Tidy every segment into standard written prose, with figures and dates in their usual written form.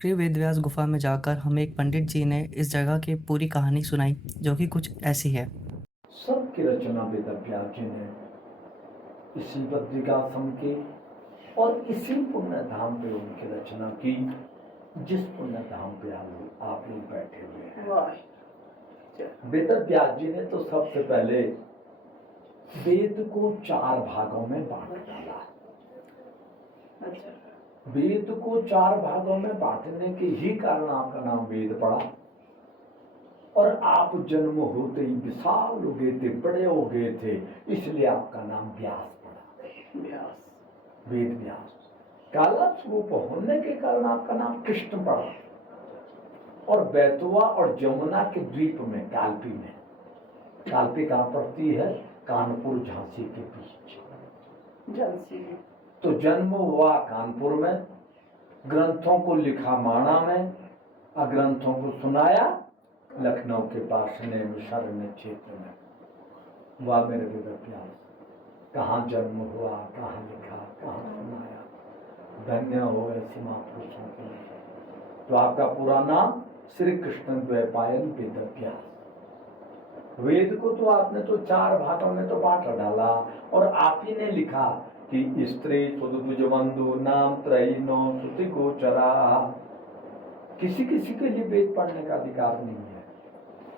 प्रिय वेदव्यास गुफा में जाकर हमें एक पंडित जी ने इस जगह की पूरी कहानी सुनाई, जो कि कुछ ऐसी है। सबकी रचना वेदव्यास जी ने इसी बद्रिकाश्रम की और इसी पुण्य धाम पे उनकी रचना की, जिस पुण्य धाम पे आप लोग बैठे हुए हैं। वेदव्यास जी ने तो सबसे पहले वेद को 4 भागों में बांट डाला। वेद को 4 भागों में बांटने के ही कारण आपका नाम वेद पड़ा। और आप जन्म होते ही विशाल हो गए थे, बड़े हो गए थे, इसलिए आपका नाम व्यास पड़ा। व्यास, वेद व्यास। काला स्वरूप होने के कारण आपका नाम कृष्ण पड़ा। और बैतुआ और जमुना के द्वीप में कालपी कहाँ पड़ती है? कानपुर झांसी के बीच। झांसी तो जन्म हुआ कानपुर में, ग्रंथों को लिखा माणा में, ग्रंथों को सुनाया लखनऊ के पास नैमिषारण्य क्षेत्र में। वह मेरे वेदव्यास, कहाँ जन्म हुआ, कहाँ लिखा, कहाँ सुनाया। धन्य हो ऐसे महापुरुषों के लिए। तो आपका पूरा नाम श्री कृष्ण द्वैपायन वेदव्यास। वेद को तो आपने तो 4 भागों में तो बांट डाला, और आप ही ने लिखा कि स्त्री सुदभुज बंधु नाम त्रयीनो श्रुति गोचरा। किसी किसी के लिए वेद पढ़ने का अधिकार नहीं है।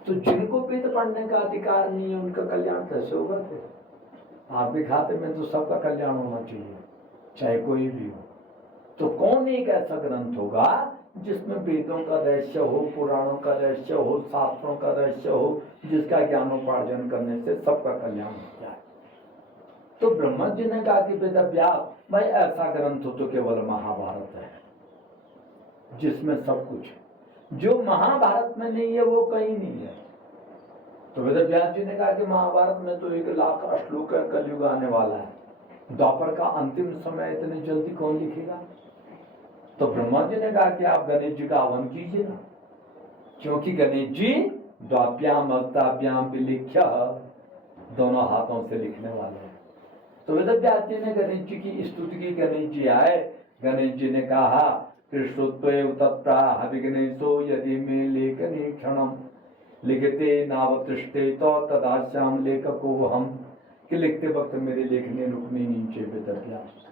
तो जिनको वेद पढ़ने का अधिकार नहीं है, उनका कल्याण कैसे होगा? आप भी खाते में तो सबका कल्याण होना चाहिए, चाहे कोई भी हो। तो कौन एक ऐसा ग्रंथ होगा जिसमें वेदों का रहस्य हो, पुराणों का रहस्य हो, शास्त्रों का रहस्य हो, जिसका ज्ञानोपार्जन करने से सबका कल्याण हो जाए? तो ब्रह्मा जी ने कहा कि वेदव्यास भाई, ऐसा ग्रंथ हो तो केवल महाभारत है, जिसमें सब कुछ है। जो महाभारत में नहीं है वो कहीं नहीं है। तो वेदव्यास जी ने कहा कि महाभारत में तो 1 लाख श्लोक कलयुग आने वाला है, द्वापर का अंतिम समय इतने जल्दी कौन लिखेगा? तो ब्रह्मा जी ने कहा कि आप गणेश जी का हवन कीजिए ना, क्योंकि गणेश जी द्वाभ्याम अष्टाभ्याम विलिख्य, दोनों हाथों से लिखने वाले हैं। तो वेदव्यास जी ने गणेश जी की स्तुति की। गणेश जी आए, गणेश जी ने कहा कृष्णोत्वेव तत्प्राह विघ्नेशो यदि मे लेखने क्षणम लिखते नावतिष्ठे तो तदाश्याम लेखको हम, कि लिखते वक्त मेरे लेखने रुकने नहीं चाहिए। वेदव्यास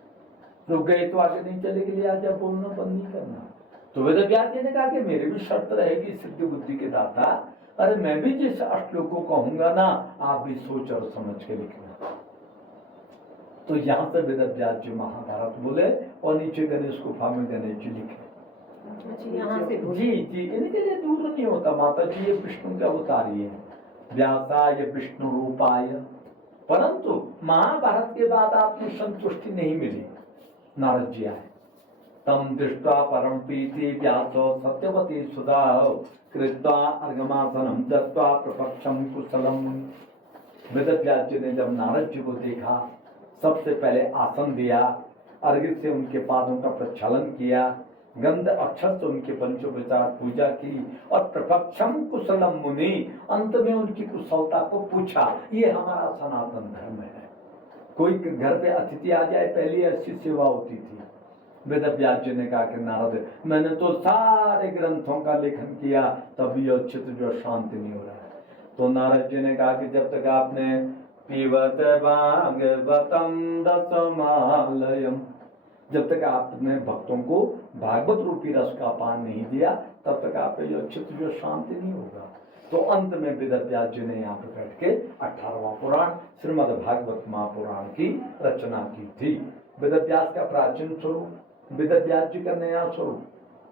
रुक गए तो आगे नहीं चले के लिए आज बोलना बंद नहीं करना। तो वेदव्यास जी ने कहा कि मेरी भी शर्त रहेगी सिद्धि बुद्धि के दाता, अरे मैं भी जिस श्लोक को कहूंगा ना, आप भी सोच और समझ के लिखना। तो यहाँ से वेदव्यास जी महाभारत बोले और नीचे गणेश गुफा में गणेश जी लिखे। जी जी, इनके लिए दूर नहीं होता माता जी, ये विष्णु के अवतारी है। व्यासाय विष्णु रूपाय। परंतु महाभारत के बाद आपको संतुष्टि नहीं मिली। नारद जी आए, तम दृष्ट्वा परम प्रीति व्यासो सत्यवती सुधा कृत्वा अर्घमासनम दत्वा प्रपक्षम कुशलम। वेदव्यास जी ने जब नारद जी को देखा, सबसे पहले आसन दिया, अर्घ्य से उनके पादों का प्रक्षालन किया, गंध अक्षर से उनके पंचोपचार पूजा की, और प्रपक्षम कुशलम मुनि, अंत में उनकी कुशलता को पूछा। ये हमारा सनातन धर्म है। कोई घर पे अतिथि आ जाए, पहली ऐसी सेवा होती थी। वेदव्यास जी ने कहा कि नारद, मैंने तो सारे ग्रंथों का लेखन किया, तभी चित्त जो शांति नहीं हो रहा है। तो नारद जी ने कहा कि जब तक आपने पीवत भागवतम दशमालयम, जब तक आपने भक्तों को भागवत रूपी रस का पान नहीं दिया, तब तक आप जो चित्त जो शांति नहीं होगा। तो अंत में वेदव्यास जी ने यहाँ पे बैठ के 18वां पुराण श्रीमद् भागवत महापुराण की रचना की थी। वेदव्यास का प्राचीन स्वरूप, वेदव्यास जी का नया स्वरूप,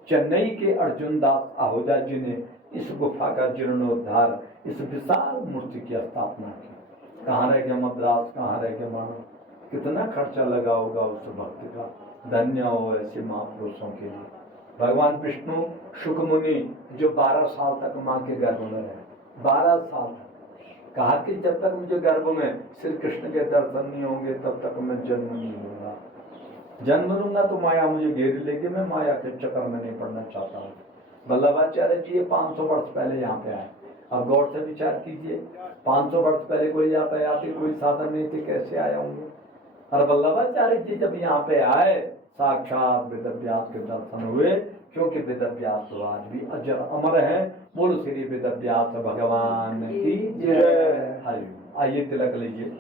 चेन्नई के अर्जुन दास आहूजा जी ने इस गुफा का जीर्णोद्धार, इस विशाल मूर्ति की स्थापना की। कहाँ रह गया मद्रास, कहाँ रह गया मानो, कितना खर्चा लगा होगा उस भक्त का। धन्य हो ऐसे महापुरुषों के लिए। भगवान विष्णु शुक मुनि जो 12 साल तक माँ के गर्भ में रहे, 12 साल तक, कहा कि जब तक मुझे गर्भ में श्री कृष्ण के दर्शन नहीं होंगे तब तक मैं जन्म नहीं लूंगा। जन्म लूंगा तो माया मुझे घेर लेगी, मैं माया के चक्कर में नहीं पड़ना चाहता हूँ। वल्लभाचार्य जी 500 वर्ष पहले यहाँ पे आए। अब गौर से विचार कीजिए, 500 वर्ष पहले कोई यातायात कोई साधन नहीं थे, कैसे आए होंगे। और वल्लभाचार्य जी जब यहाँ पे आए साक्षात वेदव्यास के दर्शन हुए, क्योंकि वेदव्यास तो आज भी अजर अमर है। बोलो श्री वेदव्यास भगवान की जय। आइए तिलक लीजिए,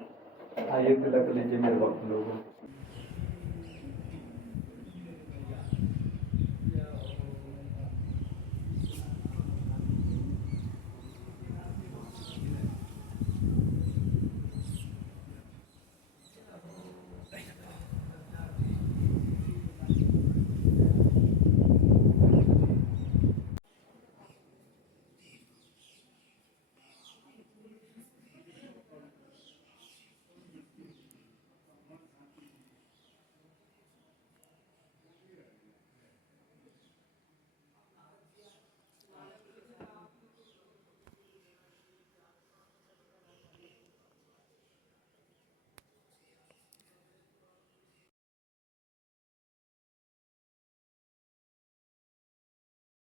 आइए तिलक लीजिए मेरे भक्त लोगों।